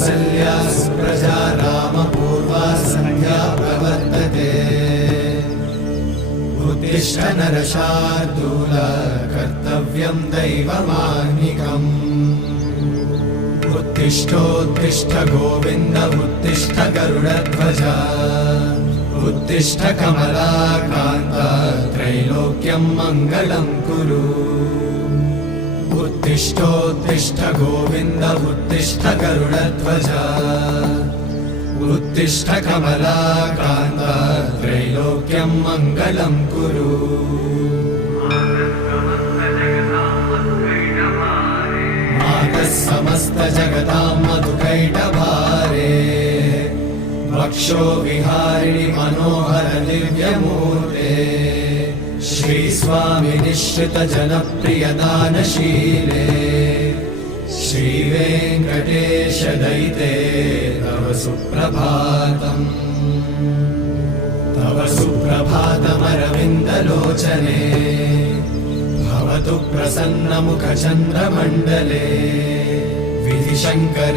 कौसल्या सुप्रजा रामपूर्वा सन्ध्या प्रवर्तते उत्तिष्ठ नरशार्दूल कर्तव्यं दैवमाह्निकम् उत्तिष्ठोत्तिष्ठ गोविन्द उत्तिष्ठ गरुडध्वज उत्तिष्ठ कमलाकान्त त्रैलोक्यं मङ्गलं कुरु उत्तिष्ठोत्तिष्ठ गोविन्द उत्तिष्ठ गरुडध्वज उत्तिष्ठ कमलाकान्त त्रैलोक्यं मङ्गलं कुरु मातः समस्त जगतां मधुकैटभारे वक्षो विहारिणि मनोहर दिव्यमूर्ते श्रीस्वामि निश्चित जनप्रिय दानशीले श्रीवेङ्कटेश दयिते तव सुप्रभातम् तव सुप्रभातमरविन्दलोचने भवतु प्रसन्नमुखचन्द्रमण्डले विधिशङ्करे